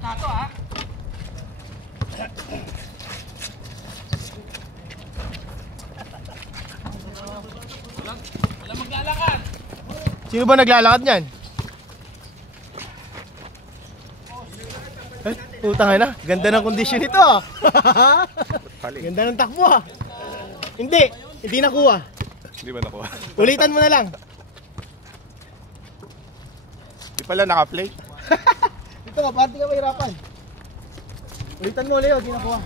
Tato ha? Wala maglalakad. Sino ba naglalakad niyan? Eh, putang ina, ganda ng kondisyon nito ah. Ganda ng takbo ah. Hindi nakuha. Hindi ba nakuha? Ulitan mo na lang. Di pala naka-play. Ito ka, party ka mahirapan. Ulitan mo, Leo, hindi nakuha.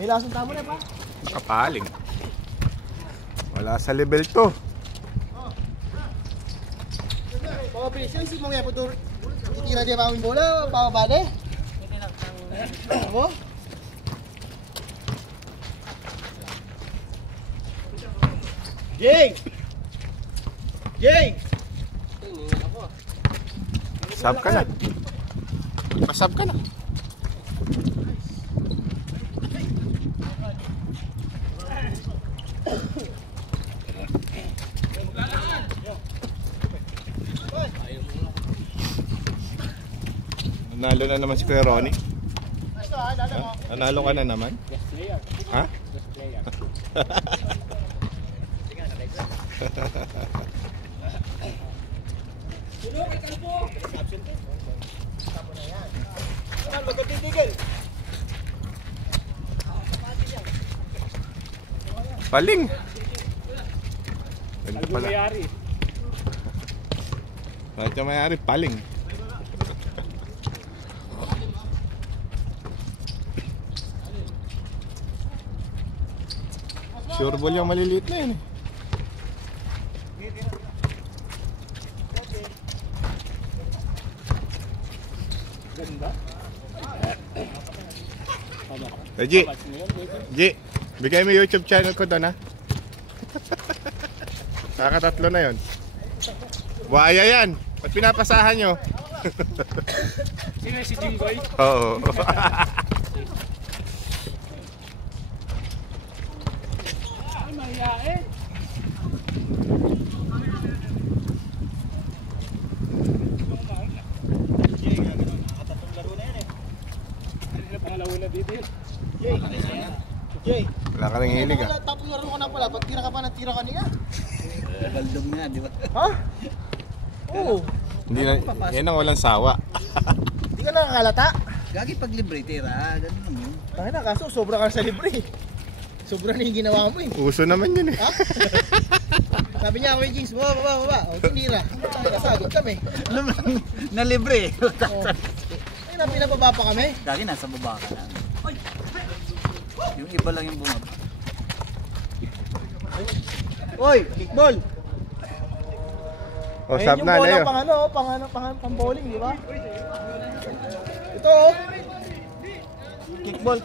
May lasang tamo na pa? Nakapaling. Wala sa level 2. Mga presyo, isip mo nga po ito. Itira dia pa aming bola, pababade. Ano? Jay! Jay! Sub ka na. Pasub ka na. Nanalo na naman si Kuya Ronnie. Nanalo ka na naman? Ha? Paling. Mayari. Bakit yung mayari? Paling. Sure ball yung maliliit na yun eh. G, bigay mo YouTube channel ko doon ha. Nakatatlo na yun. Buhaya yan. Ba't pinapasahan nyo? Sino si Jinggoy? Oo. Ay, mahiyain. Pangalawa na dito yun. Jay! Wala ka nang hilig ah. Tapos laro ka na pala, ba't tira ka pa ng tira kanina? Baldog nga, di ba? Ha? Oo. Hindi na, yan ang walang sawa. Hindi ka nakakalata. Gagi pag libre, tira. Ganun naman. Tangin na, kaso sobra ka sa libre. Sobra na yung ginawa mo eh. Uso naman yun eh. Ha? Sabi niya, Kuya Jings, baba. O, tinira. Tangin na, sagot kami. Na libre. Oh. Ay, na, pinababa pa kami. Gagi, nasa baba ka lang. Yung iba lang yung bumaba. Oy, kickball. O, sab na, Ayun Leo. yung bola pang bowling, di ba? Ito oh. Kickball.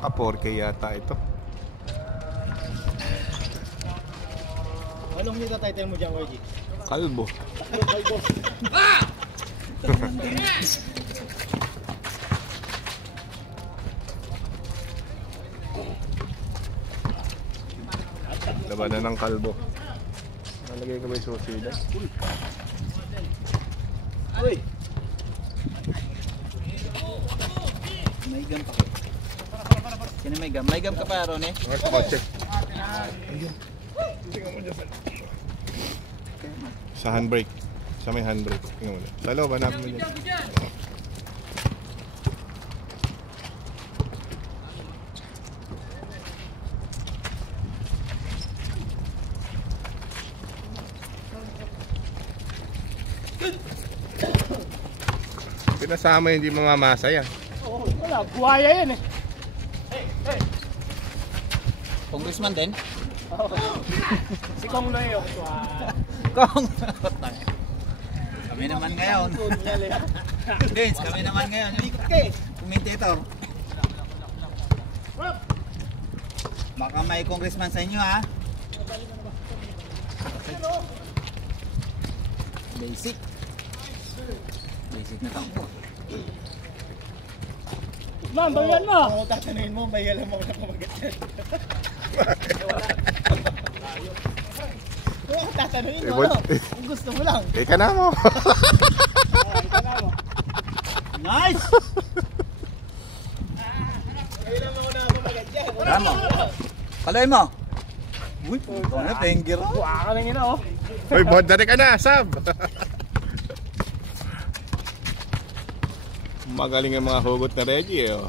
Naka 4K yata ito. Anong nito title mo dyan, YG? Kalbo. Labanan ng kalbo. Nalagay ko ba yung susi dyan? Uy! May gam pa. Sino may gam? May gam ka pa, Ron eh? Mas kotse. Sa handbrake. Sa may handbrake. Tingnan mo na. Sa loob, hanapin mo dyan. Pinasama hindi mga masaya. Oo, wala. Buhaya yan eh. Congressman din? Si Kong Loyo. Kong! Kami naman ngayon. Vince, kami naman ngayon. Commentator. Baka may congressman sa inyo ha. Basic. Basic na takbo. Ma'am, bayan mo! Kung tatanungin mo, may alam ako na pamagat yan. Kung ako tatanungin mo, ano? Kung gusto mo lang. Ika na mo. Nice! May alam ako na pamagat yan. Tama. Kaloy mo. Uy, puto na, tengger. Buka ka lang yun oh. Hoy, bondari ka na, Sab. Magaling ang mga hugot na Reggie, oh.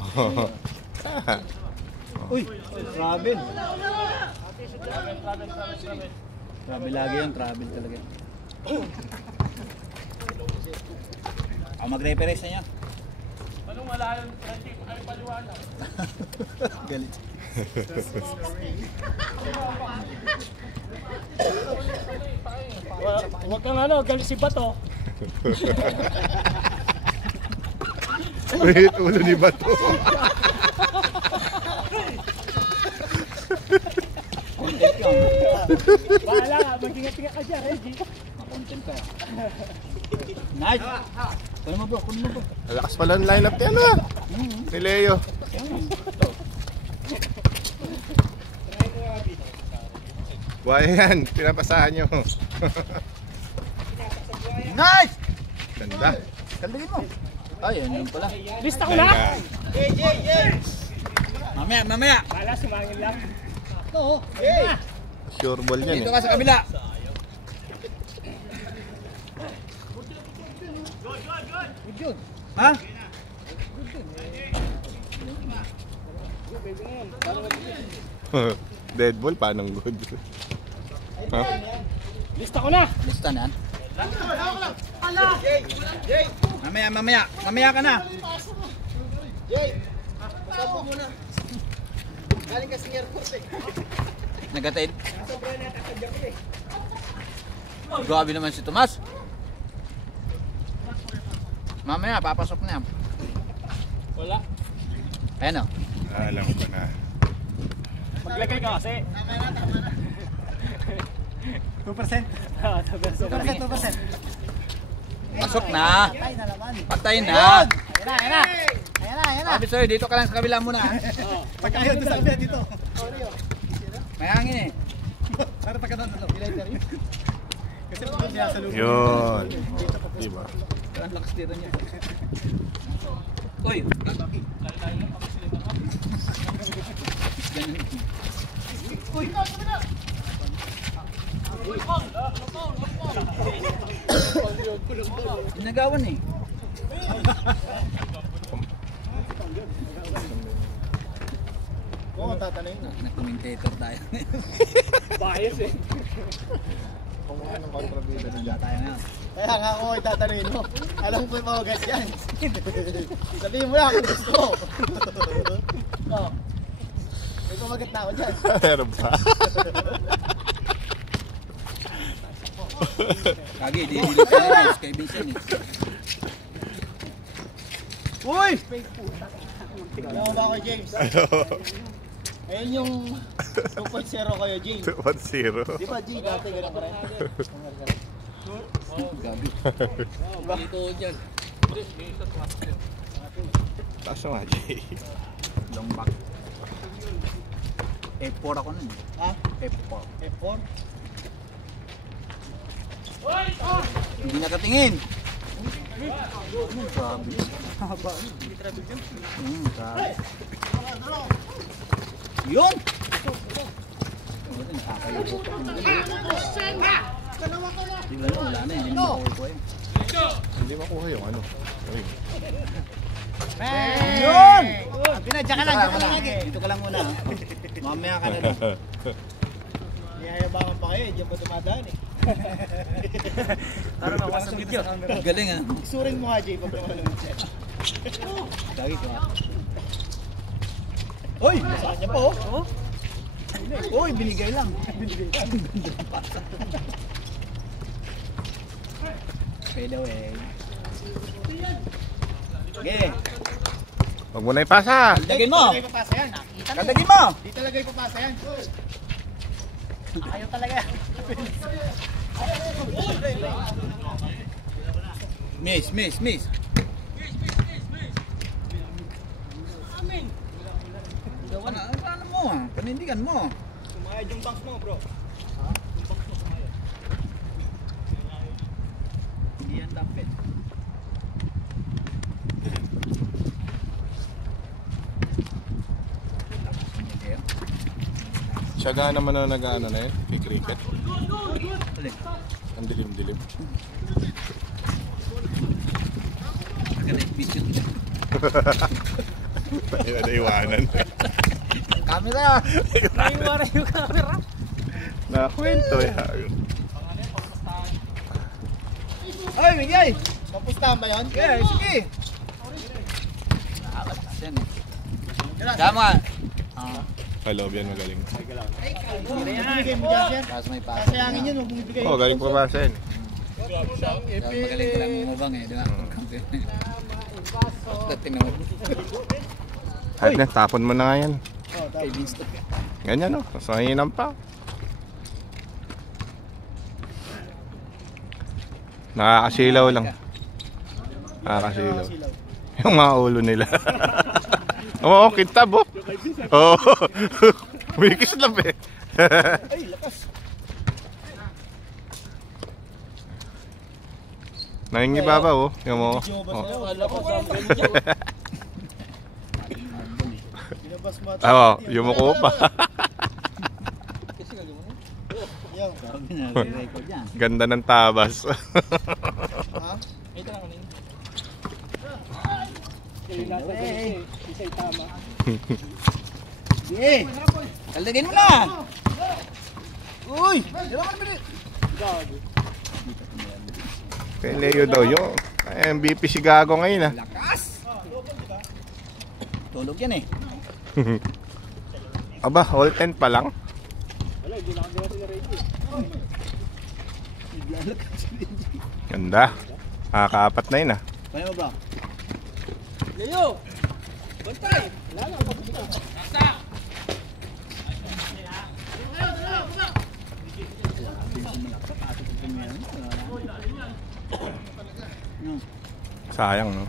Uy, travel. Travel lagi yun, travel talaga. Ako mag-reference na yan. Anong wala yun? Ay paliwanag. Galit. Huwag kang ano, galit si Bato. Wait, ulo ni Bato. Content ka. Bahala ka, mag-ingat-ingat ka dyan, Reggie. Content ka. Nice! Kunin mo bro, kunin mo bro. Lakas pala ang lineup niya, no? Ni Leo. Buhay yan, pinapasahan nyo. Nice! Ganda. Kaldagin mo. Ay, yan yun pala. Lista ko na! Mamaya. Bahala, sumangin lang. Oo. Hey! Sure ball yan, Dito eh. ka sa kabila. Good yun. Ha? Dead ball, paano good? Ha? Lista ko na! Lista na. Mamaya ka na. Jay! Pagkapo muna. Galing kasing airport eh. Nagatid. Grabe naman si Tomas. Mamaya, papasok na yan. Wala. Ayan o. Alam ko na. Maglagay ka kasi. 2%. Ah, 2%. 2%. Pasok na. Patay na naman. Patay na. Ayan na. Sabi sa'yo, dito ka lang sa kabila muna. Pagkayo doon sa kabila dito. May hangin eh. Para pagkatan na lang. Kasi doon siya sa lugar. Yun. Diba? Ang lakas dito niya. Uy! Ganun. Uy! Nagawan eh. Oo, tatanungin na. Nag-commentator tayo. Bias eh. Wala tayo na. Kaya nga ako tatanungin mo. Alam ko yung pamagat yan. Sabihin mo lang kung gusto mo. Oo. May pamagat na ako dyan. Meron pa. Kagi, di-delete ka na kay Vincent eh. Uy! Tignan mo ba ako, James? Ayun yung 2.0 kayo, James. 2-0. Di ba, G? Dati ganun pa rin. Gabi. Taas na nga, Jay. Long back. F4 ako nun. Ha? F4. F4? Hindi nakatingin. Grabe. Haba. Grabe. Yun! Tignan mo, wala na. Hindi mo makuha eh. Hindi makuha yung ano. Uy. Yun! Pinadya ka lang, Dito ka lang muna. Dito ka lang muna. ha? Mamaya ka na lang. Niyayabangan pa kayo, diyan pa dumadaan eh. Para mawas ang video. Galing ha. Isurin mo nga, Jay, pag namalunod siya. Lagi ka. Uy! Saan niya po? Oh? Uy, binigay lang. Fade away. Okay. Huwag mo na ipasa. Lagyan mo. Hindi papasa yan. Kandagin mo! Di talaga ipapasa yan. Ayaw talaga. Miss. Ano mo ah? Panindigan mo. Sumayad yung banks mo, bro. Hindi yan dapat. Siyaga naman na nag-ano na yun, kay cricket. Alin? Ang dilim-dilim. Maganda yung video. Tayo na iwanan. Camera! Naiwara yung camera. Nakakwento eh. Ay, Migay! Mapustahan ba yun? Okay, sige! Tama! Kaloob yan, magaling. Bibigay mo dyan, sir. Tapos may pass. Sayangin yun, huwag mong ibigay. Oo, galing pabasa yan. Magaling ka lang umubang eh, di ba? Tingnan mo. Kahit na, tapon mo na nga yan. Kay Vince to. Ganyan o, mas mahinam pa. Nakakasilaw lang. Nakakasilaw. Yung mga ulo nila. Oo, kintab oh. Oo. May kislap eh. Ay, lakas. Nangingibaba oh. Yung mo. Video mo ba Oh. sa'yo? Wala ko sa ganyan. Binabas mo ata. Oo, yumuko pa. Yan. Sabi na, record yan. Ganda ng tabas. Ha? Ito lang kanina. Isa tama. Sige! Kaldagin mo na! Uy! Dito ka naman Gago. Kay Leo daw yung MVP si Gago ngayon ah. Lakas! Tulog yan eh. Aba, all 10 pa lang. Wala, hindi na kami sila ready. Ganda. Nakakaapat na yun ah. Kaya mo ba? Leo! Bantay! Wala na, kapag na. Sayang no.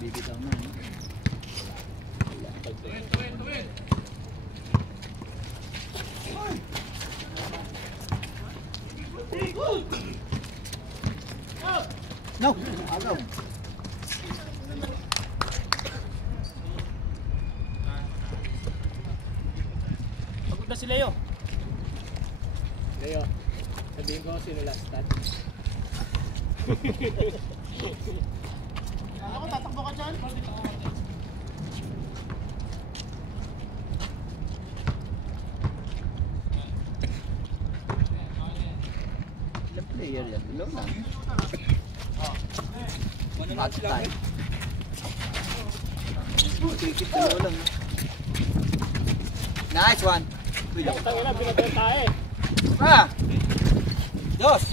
Bibitaw na. No! Agaw! Pagod na si Leo. Leo, sabihin ko sino last touch. Ako, tatakbo ka dyan. The player yan. Below lang. Match lang eh. Kikip sa low lang. Nice one! Tangin na, binagyan tayo eh. Ah! Dos!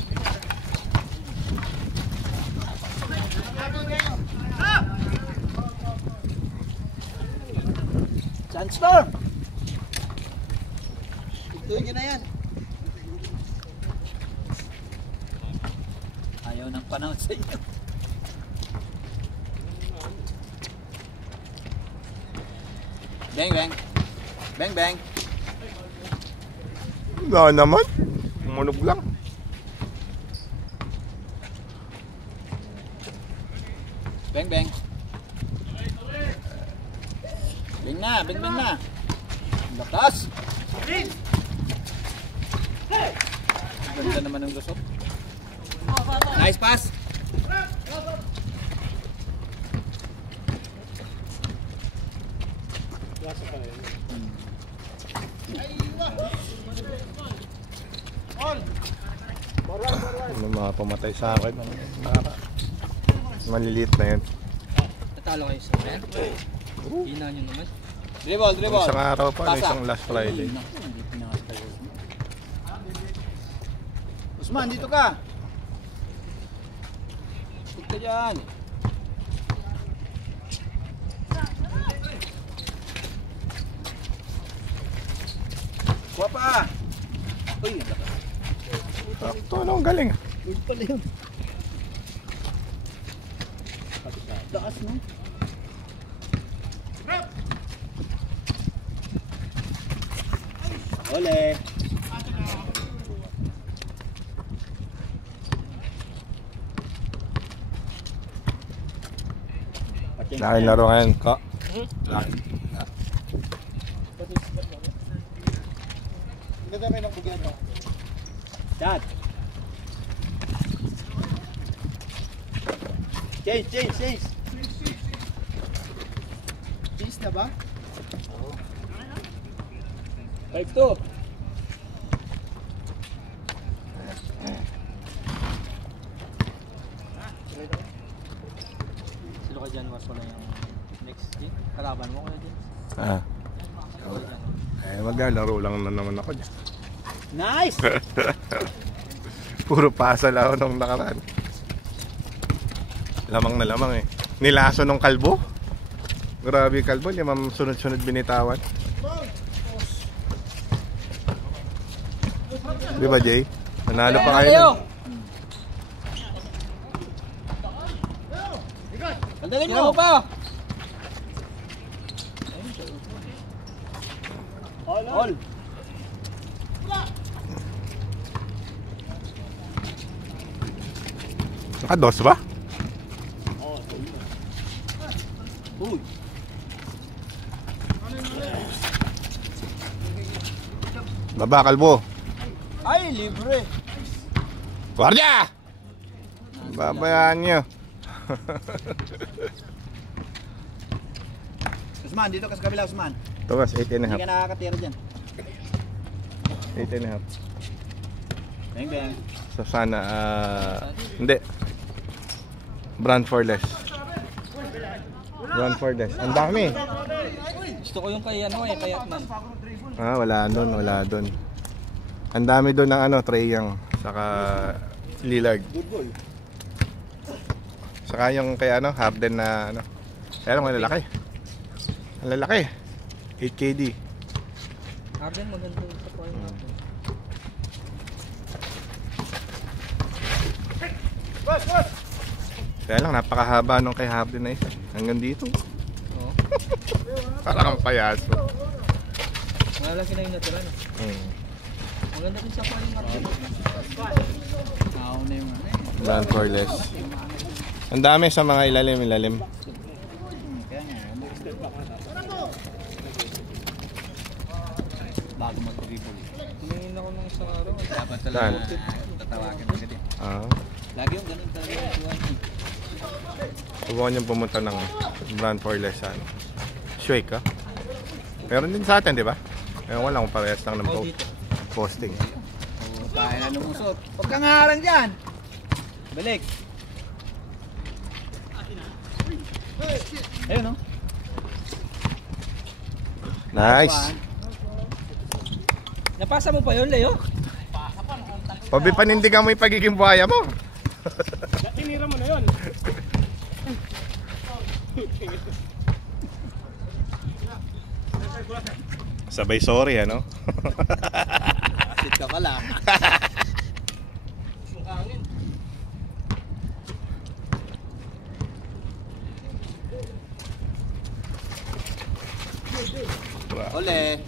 Sandstorm! Ito nyo na yan. Ayaw ng panahon sa inyo. Bang bang! Bang bang! Wala naman. Munog lang. Bang bang! Bang na! Bang bang na! Lakas! Ganda naman ng lusot. Nice pass! Lasa pa rin. Ano mga pumatay sa akin. Maliliit na yun. Natalo kayo sa red. Hina nyo naman. Dribble, dribble! Isang araw pa, Pasa. isang last Friday. Usman, dito ka! Dito ka dyan! Kuha pa. Uy, Sakto, ano? Ang galing. Lord pala yun. Taas no? Ole. Laki laro ngayon, Ko. Laki. Ganda rin ang bugyan mo. Dad. Change. Cheese na ba? 5-2. Sino ka dyan, mas wala yung next game? Kalaban mo kaya dyan? Ah. Maglalaro lang na naman ako dyan. Nice! Puro pasal ako nung nakaraan. Lamang na lamang eh. Nilaso nung kalbo. Grabe yung kalbo, limang sunod-sunod binitawan. Di ba, Jay? Nanalo pa kayo. Pandalin mo pa! All. Naka-dos ba? Uy. Baba, kalbo. Ay, libre. Guardia! Babayaan nyo. Usman, dito ka sa kabila, Usman. Tumas, 8 and a Hindi half. ka nakakatira dyan. 8 and a half. Bang. So sana, hindi. Brand for less. Brand for less. Ang dami. Gusto ko yung kay Atman. Wala doon. Ang dami doon ng Trae Young, saka Lillard. Good boy. Saka yung kay Harden na Kaya lang, ang lalaki. Ang lalaki. 8 KD. Harden maganda yung sa point natin. Kaya lang, napakahaba nung kay Harden na isa. Hanggang dito. Oo. Parang ang payaso. Malalaki na yung natira. Maganda din sa point natin. Na yung Brand for less. Ang dami sa mga ilalim. Kaya nga. Bago mag-dribble. Tumingin ako ng isang araw. Dapat Saan? talaga tatawagan agad eh. Lagi yung ganun talaga yung buwan eh. Subukan niyong pumunta ng brand for less Shake ha? Meron din sa atin, di ba? Ewan lang kung parehas lang ng posting. Kaya na lumusot. Huwag kang harang dyan. Balik. Ayun no? Nice! Napasa mo pa yun, Leo? Pabi, panindigan mo yung pagiging buhaya mo. Tinira mo na yun. Sabay sorry, Asit ka pala. Ole.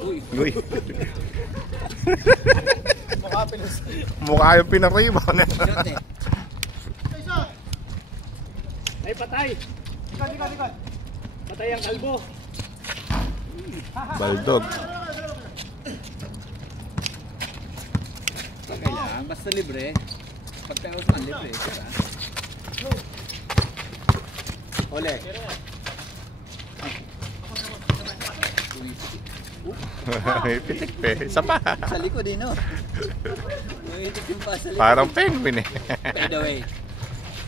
Uy. Mukha yung pinaribang. Shot eh. Ay, patay. Likod. Patay ang kalbo. Baldog. Kailangan basta libre. Pagka Usman libre. Sira. Ole. Pitik pe. Isa pa. Sa likod din no. Umiitik yung pa sa likod. Parang penguin eh. Fade away.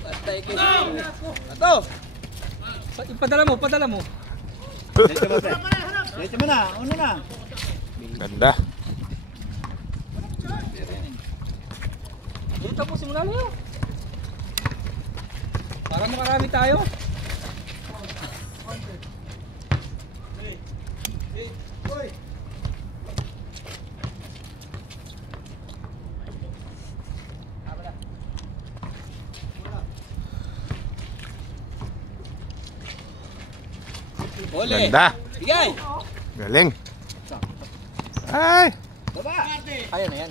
Patay kayo sa likod. Ato! Padala mo. Diretso ba, pre? Diretso mo na. Uno na. Ganda. Dito po simula Leo. Para makarami tayo. Uli. Ganda. Bigay. Galing. Ay. Baba. Kaya na yan.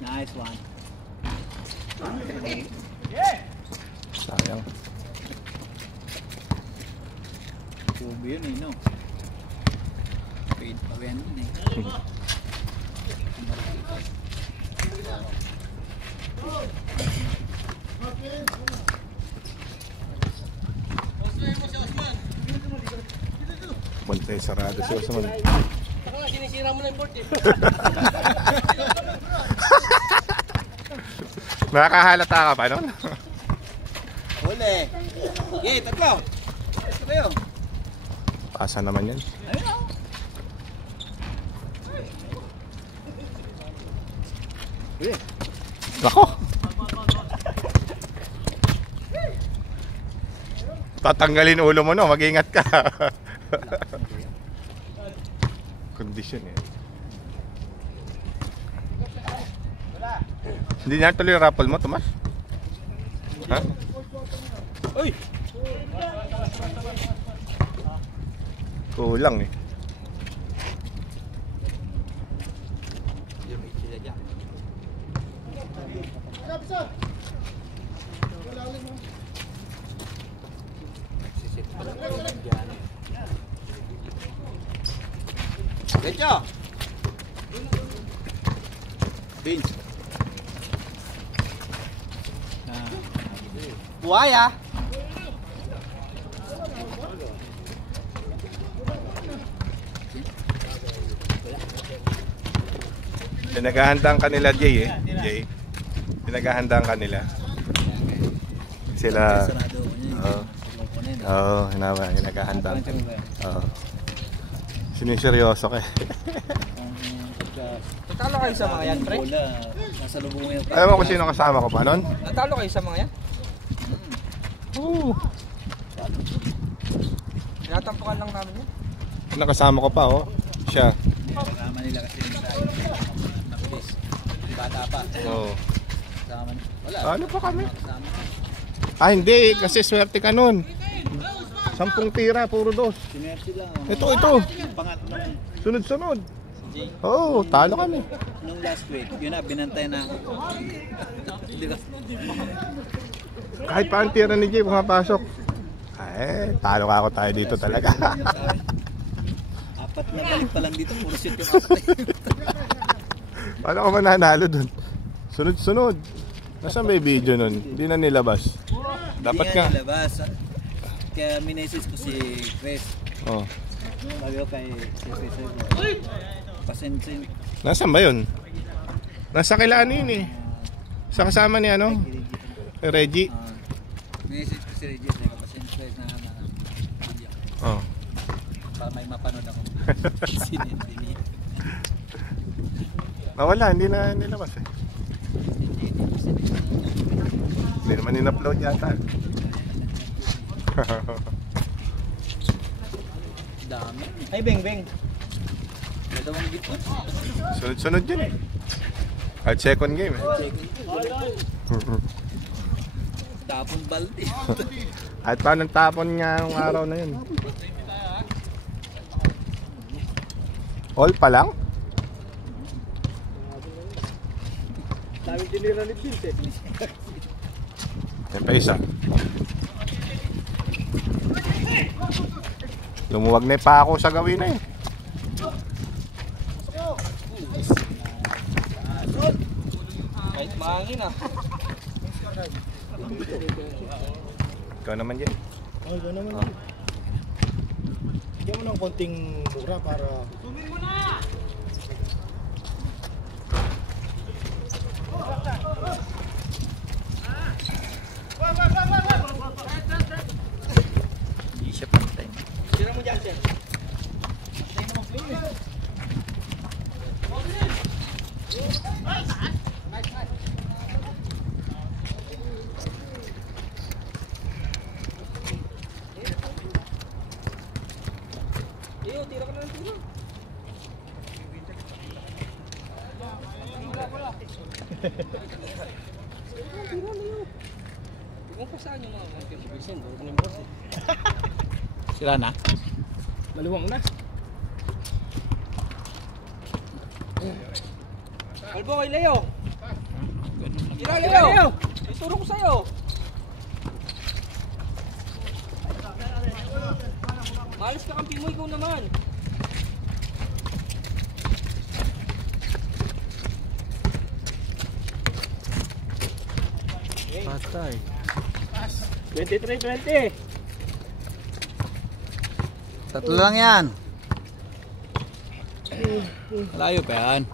Nice one. Sayang. Tubo yun eh, no? Paid pa yan eh. Bantay sarado si Osman. Sinisira mo na yung board eh. Nakakahalata ka pa nun? Uli. Okay, tatlo. Ito kayo. Pasa naman yan. Ayun o. Ako. Tatanggalin ulo mo no, mag-ingat ka. Kondisyon eh. Hindi na tuloy yung raffle mo, Tomas? Ha? Uy! Kulang eh. Gancho! Vince. Buhaya. Pinaghahandaan kanila Jay eh. Jay. Pinaghahandaan kanila. Sila. Sarado ko niya. Oo, pinaghahandaan. Oo. Siniseryoso ka eh. Natalo kayo sa mga yan, pre? Bola. Nasa lubong yan. Alam mo kung sino kasama ko pa nun? Natalo kayo sa mga yan? Oo. Tinatampukan lang namin yan. Nakasama ko pa oh. Siya. Kasama nila kasi yung tayo. Nakulis. Bata pa. Oo. Kasama nila. Wala. Ano pa kami? Kasama. Ah hindi, kasi swerte ka nun. 10 tira, puro dos. Sinerti lang. oh. Ito. Pangatlong Sunod-sunod. si Jay. Oo, talo kami. Nung last week, yun na, binantay na ako. Di ba? Kahit pa ang tira ni Jay pumapasok. Eh, talo ka ako tayo dito talaga. Apat na balik pa lang dito, puro shoot yung apat. Paano ka mananalo dun? Sunod-sunod. Nasaan may video nun? Hindi na nilabas. Dapat Hindi ka. nga nilabas. Kaya minessage ko si Chris. Oh. Sabi ko kay Chris, pasensin. Nasaan ba yun? Nasa kilaan yun eh. Sa kasama ni ano? Reggie. Minessage ko si Reggie, sabi ko pasensin na video. Oh. Para may mapanood ako. Sinindi. Nawala, hindi na nilabas eh. Hindi naman in-upload yata. Dami. Ay, beng. Dalawang gitna. Sunod-sunod yun eh. At second game eh. Tapon balde. At paano tapon nga yung araw na yun? All pa lang? Dami tinira ni Vince eh. Yan pa isa. Lumuwag na pa ako sa gawin na eh. Kahit mahangin ah. Ikaw naman yan. Oh, gano'n naman. Bigyan mo ng konting mura para... Hindi siya pantay. Sira mo dyan, sir. Huwag pa saan yung mga contribution. Huwag na yung boss eh. Sila na? Maluwang na. Kalbo kay Leo. Tira Leo. Ituro ko sa'yo. Malas ka kampi mo, ikaw naman. Patay. 23-20. Tatlo lang yan. Layo pa yan.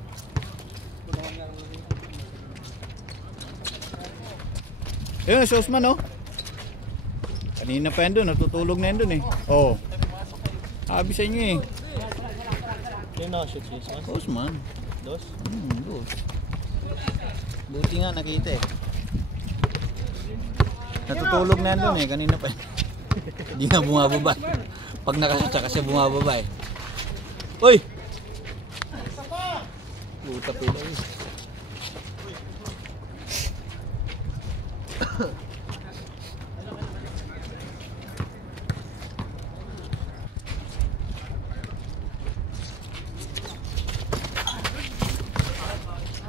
Ayun, si Osman oh. Kanina pa yan doon, natutulog na yan doon eh. Oo. Sabi sa inyo eh. Yung nakashoot si Ismas? Osman. Dos? Dos. Buti nga nakita eh. Natutulog na yan doon eh, kanina pa yan. Hindi nga bumababa. Pag nakasatsa kasi bumababa eh. Uy! Buta pila eh.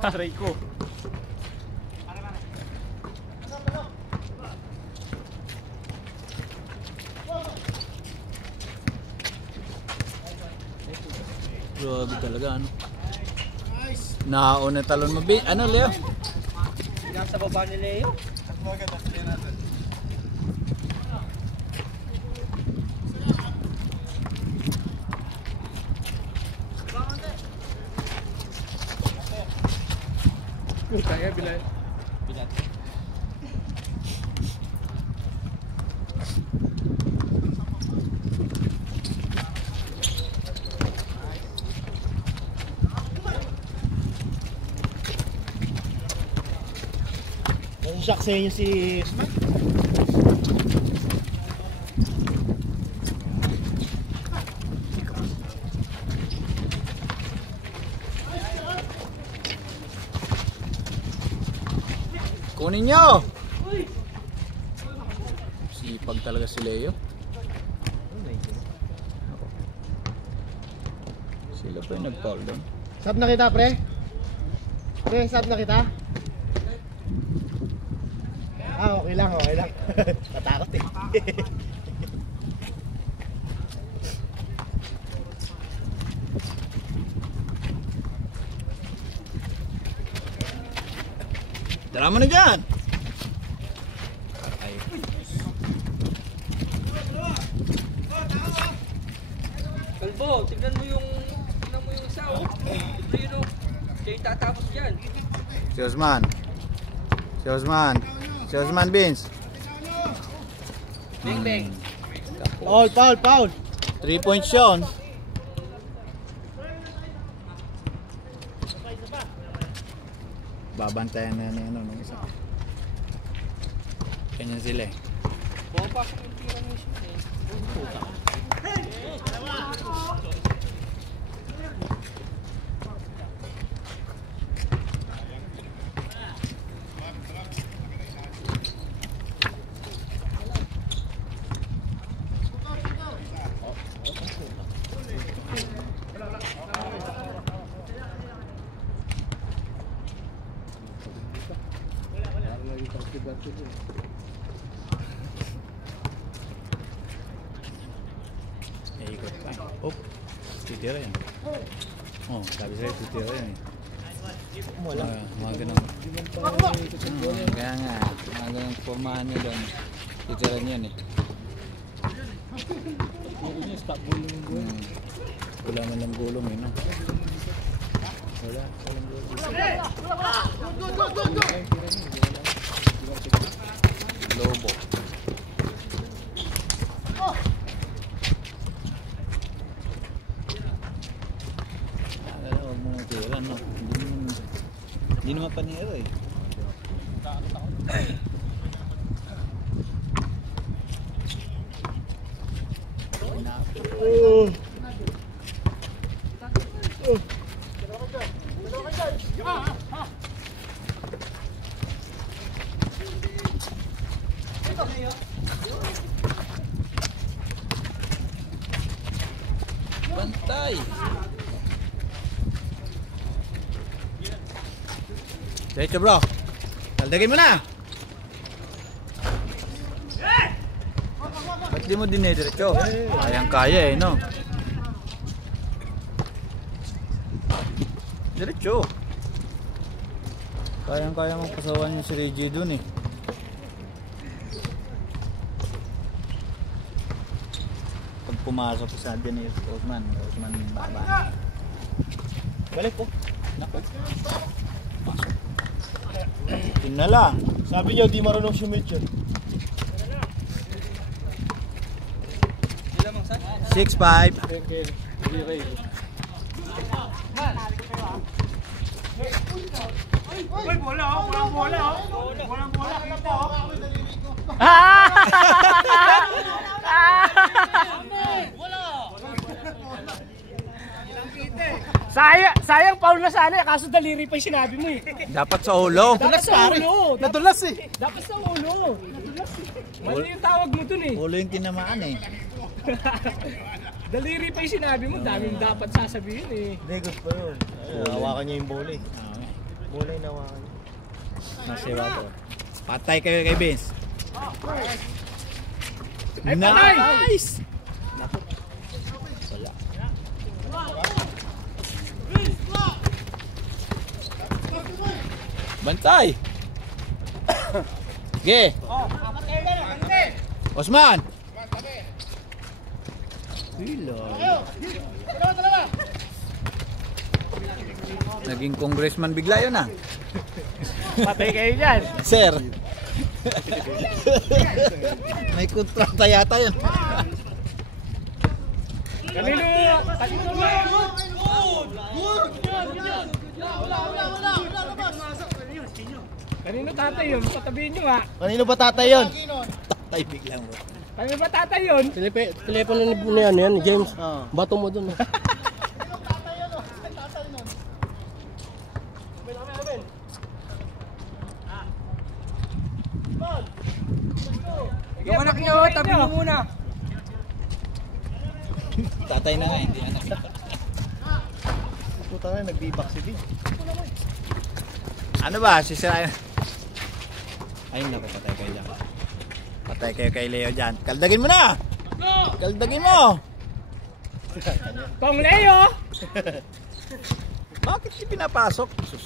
Aray ko. Grabe talaga ano. Naon na talon mabi. Ano Leo? Nasa baba ni Leo. Kaya bilat. Bilat. Shock sa inyo si Ismas? Kunin nyo! Sipag talaga si Leo. Sila pa yung nag-foul doon. Sab na kita pre? Pre, sab na kita? Ah, okay lang, okay lang. Natakot eh. Tara mo na dyan! Ay. Kalbo, tignan mo yung isa oh. Ito yun oh. Siya yung tatapos dyan. Si Osman. Si Osman. Si Osman Vince. Bang bang. Foul, foul, foul! 3 points yun. Babantayan na ano nung isa. Ganyan sila eh. Pumapasok yung tira ng isa eh. Puta. Ikot pa. Oh, titira yan. Oh, sabi sa'yo titira yan eh. Wala. Mga ganun. Kaya nga, mga ganun formahan nyo doon. Titira yan eh. Wala man lang gulong eh, no? Wala. Walang gulong. Lobo. Huwag mo tira, no? Hindi naman panira eh. Bantay. Diretso bro. Daldagin mo na. Ba't di mo dinediretso? Kayang-kaya eh, no? Diretso. Kayang-kaya mong pasawan yung si Reggie dun eh. Pag pumasok sa dyan ni Osman baba. Balik po. Naku. Tingnan lang. Sabi niyo, di marunong sumit yun. 6'5". Uy, bola oh! Walang bola oh! Walang bola! Kita oh! Sayang foul na sana, kaso daliri pa yung sinabi mo eh. Dapat sa ulo. Dapat sa ulo. Nadulas eh! Dapat sa ulo. Mali yung tawag mo dun eh. Ulo yung tinamaan eh. Daliri pa yung sinabi mo, daming dapat sasabihin eh. Hindi, good pa yun. Hawakan niya yung bola eh. Bola yung nawakan niya. Nasiwa po. Patay kayo kay Vince. Ay, patay! Nice! Bantay! Sige! Osman! Naging congressman bigla yun ah. Patay kayo dyan. Sir! May kontrata yata yun. Kanino Kanino tatay yun? Patabihin nyo nga. Kanino ba tatay yun? Tatay biglang bro. Kanino ba tatay yun? Telepono ni yan, James. Oo. Bato mo dun. Yung anak niyo, tabi mo muna. Tatay na nga, hindi anak. Puta na, nag-b-box si B. Ano ba? Sisirayan. Ayun na, patay kayo dyan. Patay kayo kay Leo dyan. Kaldagin mo na! Kaldagin mo! Kong Leo! Bakit si pinapasok? Sus.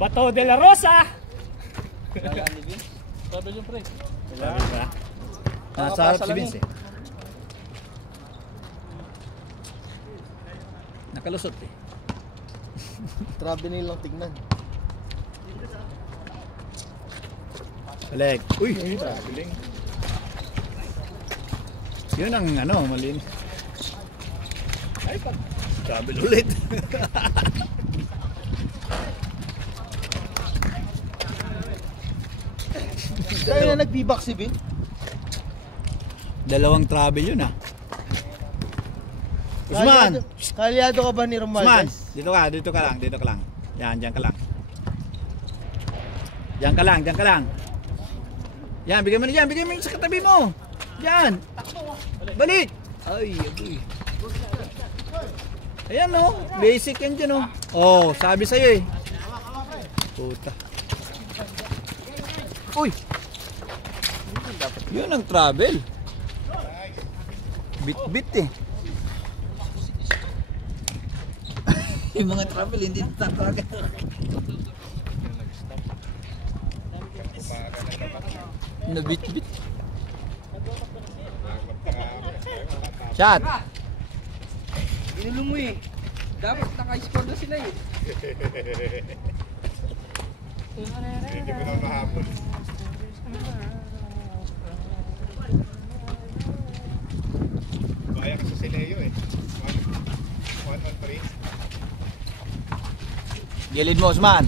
Bato de la Rosa! Sabi ba? Nasa harap si Vince eh. Nakalusot eh. Trabe nilang tignan. Balik. Uy! Traveling. Yun ang ano, malin. Ay, pag travel ulit. Kaya na nag-b-box si B? Dalawang travel yun ah. Usman! Kalyado ka ba ni Usman! Romualdez? Dito ka lang. Yan, dyan ka lang. Dyan ka lang. Yan, bigyan mo na sa katabi mo. Yan. Balik. Ay, agoy. Ayan no, basic yan dyan no. Oh, sabi sa'yo eh. Puta. Uy. Yun ang travel. Bit eh. Yung mga travel hindi tataga. Nabit-bit. Shot. Inulong mo eh. Dapat naka-score na sila eh. Hindi mo na mahabol. Baya kasi si Leo eh. 1-on-3. Gilid mo, Osman.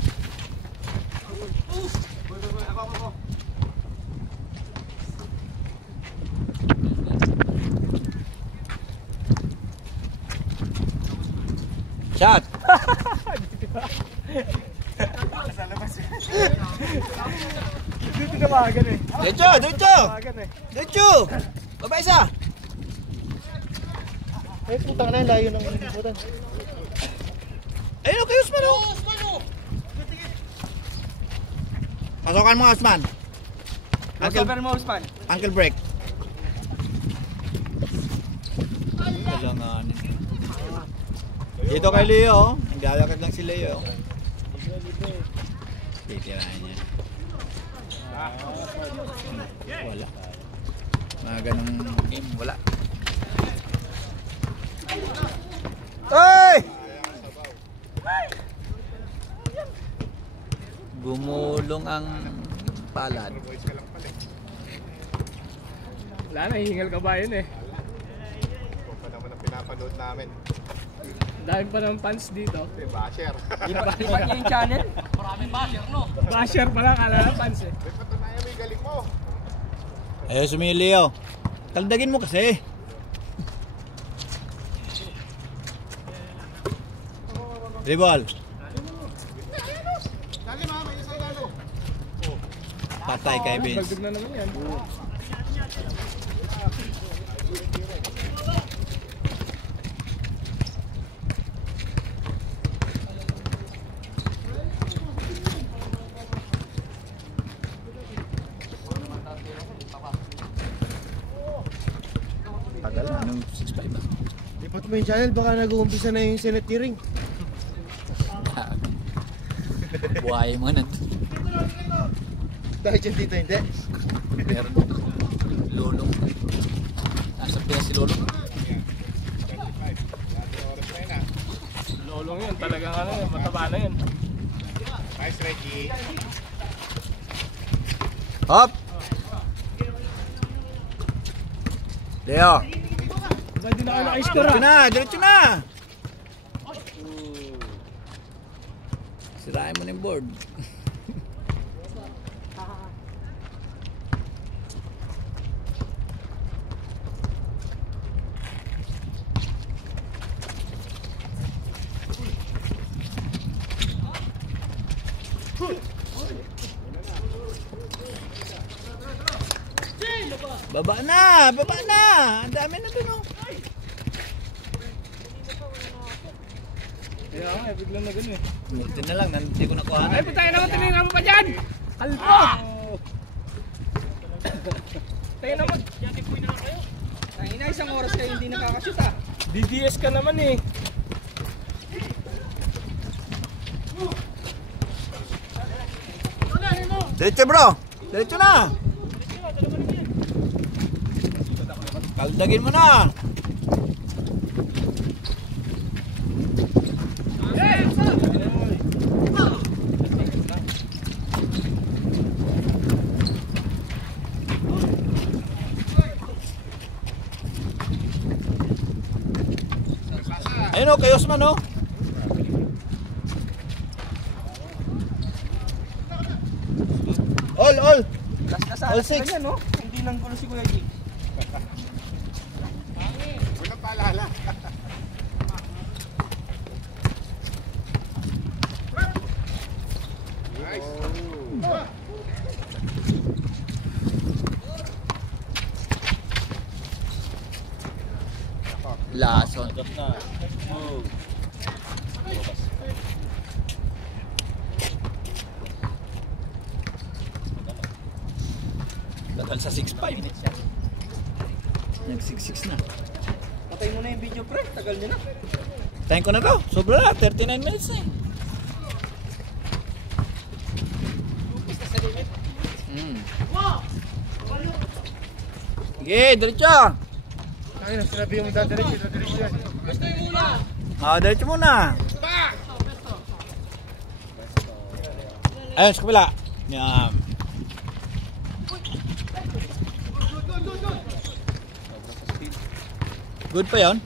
Shot! Dito tinawagan eh. Diretso! Tinawagan eh. Diretso! Baba isa! Ay, putang na yun, layo ng inibutan. Ayun, kay Usman oh! Pasokan mo, Usman. Cover mo, Usman. Uncle break. Kailangan. Dito kay Leo, naglalakad lang si Leo. Titirahan niya. Wala. Mga ganong game, wala. Ay! Gumulong ang palad. Wala na, hihingal ka ba yun eh. Ito pa naman ang pinapanood namin. Dahil pa ng fans dito. Ito yung basher. Iba niya yung channel. Basher pala, kala na fans eh. May patunayan mo yung galing mo. Ayaw sumili oh. Taldagin mo kasi. Ribol. Patay kay Vince. Dagdag na naman yan. Tagal na nung 6'5 ah. Lipat mo yung channel, baka nag-uumpisa na yung Senate hearing. Buhay mo na. Dahil dyan dito, hindi. Meron Lolong. Nasa Pinas si Lolong. Lolong yun, talagang ano yun, mataba na yun. Nice, Reggie. Hop! Leo! Ba't di na kayo naka-score Diretso ah? na! Diretso na! Sirain mo na yung board. Baba na! Baba na! Ang dami na dun oh. Kaya nga, biglang na gano'n eh. Buti na lang, hindi ko nakuha na. Ay, putayin naman, tinignan mo pa dyan! Kalpo! Tayo naman. Tangina, isang oras kayo hindi nakakashoot ah. DDS ka naman eh. Diretso bro! Diretso na! Kaldagin mo na! Ayun o, kay Osman o. All! All six. Yan, no? Hindi nang gulo si Kuya G. Walang paalala. Nice. Lason. Tagal sa 6'5". Nag-6'6 na. Patay mo na yung video, pre. Tagal niya na. Tayin ko na to. Sobra na. 39 minutes na eh. Sige, diretso. Ayun, sinabi yung dadiretso yan. Diretso muna. Ayun, sa kabila. Yan. Good pa yun?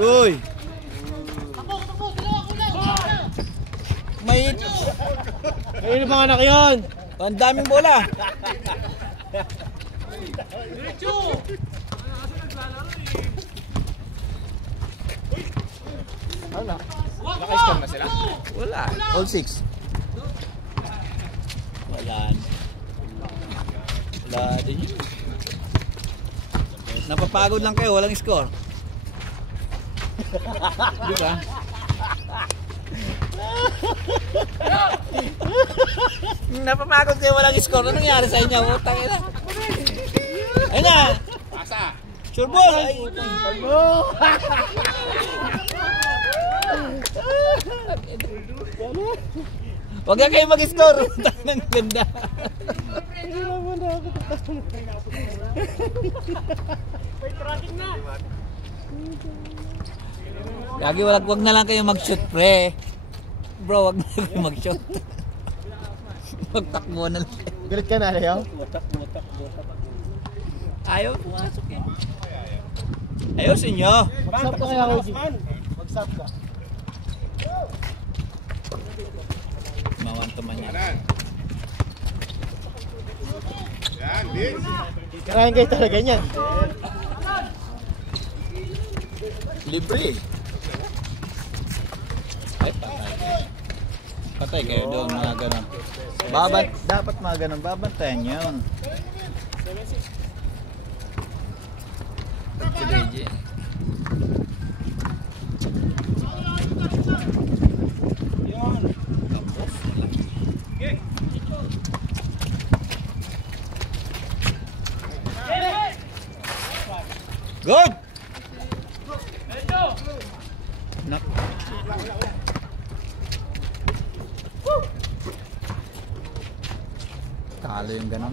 Uy! May... Ayun yung mga anak yun! Ang daming bola! Ano? Naka-score na sila? Wala. All 6. Wala. Wala din yun. Napapagod lang kayo, walang score. Di ba? Napapagod kayo, walang score. Ano nangyari sa inyo? Utang ina. Ayun na. Pasa. Sure ball. Ay. Huwag na kayo mag-score. Utang ng ganda. Lagi wag na lang kayo mag-shoot, pre. Bro, wag na kayo mag-shoot. Magtakbo na lang. Galit ka na, Leo? Ayaw pumasok eh. Ayusin nyo. Mag-sub ka kaya, Oji. Mag-sub ka. Mawantaman yan. Karahin kayo talaga niyan. Libre. Ay, patay. Patay kayo doon, mga ganun. Dapat mga ganun, babantayan yun. Si DJ. Good! Nak. Talo yung ganun.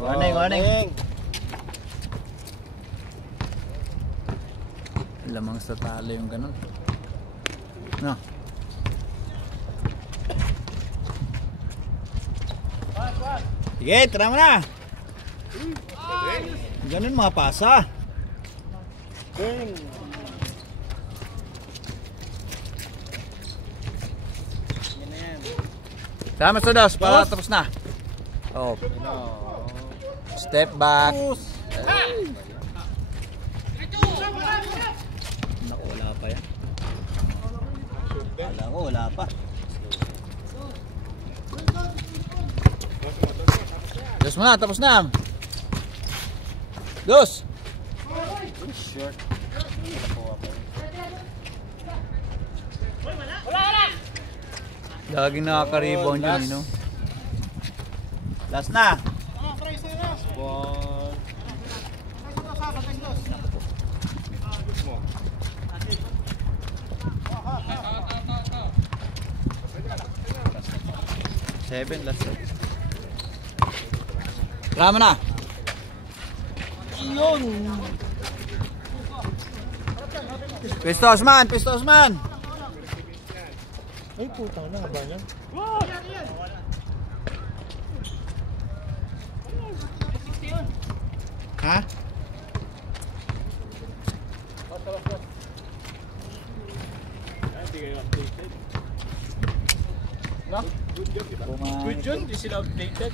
Warning. Lamang sa talo yung ganun. No. Sige, tara mo na. Ganun mga pasa. Tama sa dos, para tapos na. Oh. Step back. Naku, wala pa yan. Kala ko, wala pa. Dos mo na, tapos na. Dos. Laging nakaka-rebound yun, no? Last na! Seven, last na. Tama na! Yun! Pisto Osman! Ay, putang na, haba niya. Ha? No? Good yun, di sila updated.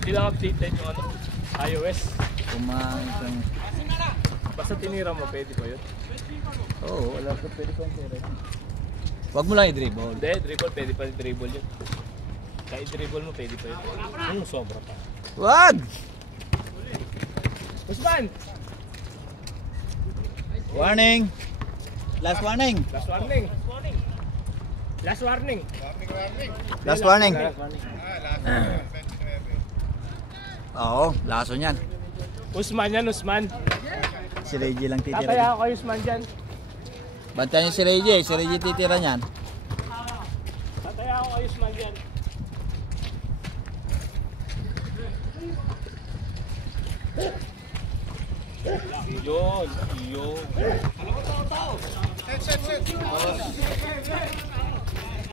Di lang updated yung ano, iOS. Kumain. Basta tinira mo, pwede pa yun. Oo, wala ko pwede pa yung wag mo lang i-dribble. Hindi, dribble, pwede pa i-dribble yun. Kaya i-dribble mo, pwede pa yun. Ano, sobra pa. Wag! Usman! Warning! Last warning! Last warning! Last warning! Last warning! Oo, laso niyan. Usman yan, Usman. Si Reggie lang titira. Tataya ako kay Usman dyan. Bantayan niyo si Reggie. Si Reggie titira niyan. Tataya ako kay Usman dyan. Yun. Set.